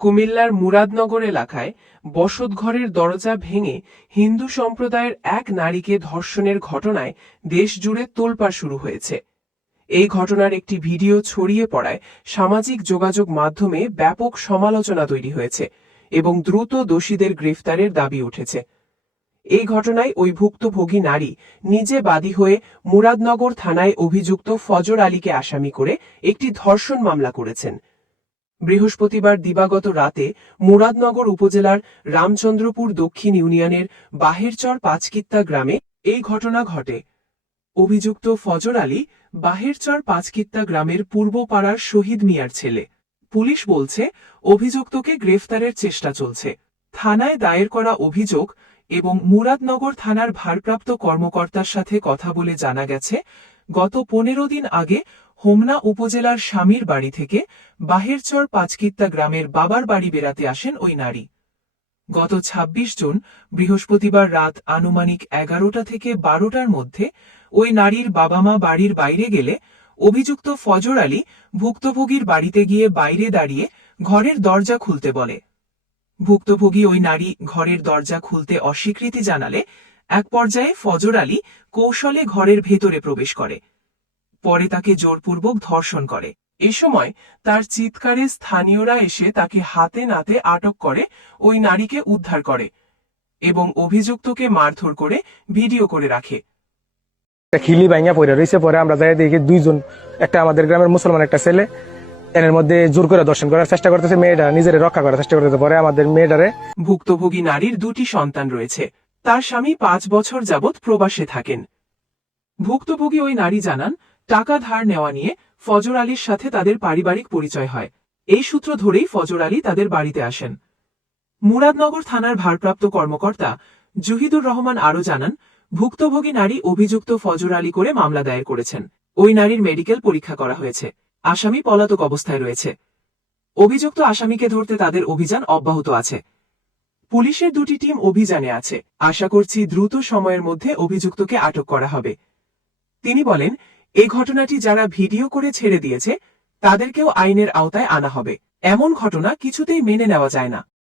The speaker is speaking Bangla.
কুমিল্লার মুরাদনগর এলাকায় বসতঘরের দরজা ভেঙে হিন্দু সম্প্রদায়ের এক নারীকে ধর্ষণের ঘটনায় দেশজুড়ে তোলপাড় শুরু হয়েছে। এই ঘটনার একটি ভিডিও ছড়িয়ে পড়ায় সামাজিক যোগাযোগ মাধ্যমে ব্যাপক সমালোচনা তৈরি হয়েছে এবং দ্রুত দোষীদের গ্রেফতারের দাবি উঠেছে। এই ঘটনায় ওই ভুক্তভোগী নারী নিজে বাদী হয়ে মুরাদনগর থানায় অভিযুক্ত ফজর আলীকে আসামি করে একটি ধর্ষণ মামলা করেছেন। বৃহস্পতিবার দিবাগত রাতে মুরাদনগর উপজেলার রামচন্দ্রপুর দক্ষিণ ইউনিয়নের বাহেরচর পাঁচকিত্তা গ্রামে এই ঘটনা ঘটে। অভিযুক্ত ফজর আলী বাহেরচর পাঁচকিত্তা গ্রামের পূর্বপাড়ার শহীদ মিয়ার ছেলে। পুলিশ বলছে অভিযুক্তকে গ্রেফতারের চেষ্টা চলছে। থানায় দায়ের করা অভিযোগ এবং মুরাদনগর থানার ভারপ্রাপ্ত কর্মকর্তার সাথে কথা বলে জানা গেছে, গত 15 দিন আগে হোমনা উপজেলার স্বামীর বাড়ি থেকে বাহেরচর পাঁচকিত্তা গ্রামের বাবার বাড়ি বেড়াতে আসেন ওই নারী। গত 26 জুন বৃহস্পতিবার রাত আনুমানিক 11টা থেকে 12টার মধ্যে ওই নারীর বাবা মা বাড়ির বাইরে গেলে অভিযুক্ত ফজর আলী ভুক্তভোগীর বাড়িতে গিয়ে বাইরে দাঁড়িয়ে ঘরের দরজা খুলতে বলে। ভুক্তভোগী ওই নারী ঘরের দরজা খুলতে অস্বীকৃতি জানালে এক পর্যায়ে ফজর আলী কৌশলে ঘরের ভেতরে প্রবেশ করে। পরে তাকে জোরপূর্বক ধর্ষণ করে। এ সময় তার চিৎকারে স্থানীয়রা এসে তাকে হাতে নাতে আটক করে ওই নারীকে উদ্ধার করে এবং অভিযুক্তকে মারধর করে ভিডিও করে রাখে। খিলি ভাঙা পড়ে রয়েছে। পরে আমরা যাই দেখি দুইজন, একটা আমাদের গ্রামের মুসলমান একটা ছেলে, এর মধ্যে জোর করে দর্শন করার চেষ্টা করতেছে, মেয়েটা নিজের রক্ষা করার চেষ্টা করতেছে। পরে আমাদের মেয়েটারে। ভুক্তভোগী নারীর 2টি সন্তান রয়েছে। তার স্বামী 5 বছর যাবৎ প্রবাসে থাকেন। ভুক্তভোগী ওই নারী জানান, টাকা ধার নেওয়া নিয়ে ফজর আলীর সাথে তাদের পারিবারিক পরিচয় হয়। এই সূত্র ধরেই ফজর আলী তাদের বাড়িতে আসেন। মুরাদনগর থানার ভারপ্রাপ্ত কর্মকর্তা জহিদুর রহমান আরও জানান, ভুক্তভোগী নারী অভিযুক্ত ফজর আলী করে মামলা দায়ের করেছেন। ওই নারীর মেডিকেল পরীক্ষা করা হয়েছে। আসামি পলাতক অবস্থায় রয়েছে। অভিযুক্ত আসামিকে ধরতে তাদের অভিযান অব্যাহত আছে। পুলিশের 2টি টিম অভিযানে আছে। আশা করছি দ্রুত সময়ের মধ্যে অভিযুক্তকে আটক করা হবে। তিনি বলেন, এই ঘটনাটি যারা ভিডিও করে ছেড়ে দিয়েছে তাদেরকেও আইনের আওতায় আনা হবে। এমন ঘটনা কিছুতেই মেনে নেওয়া যায় না।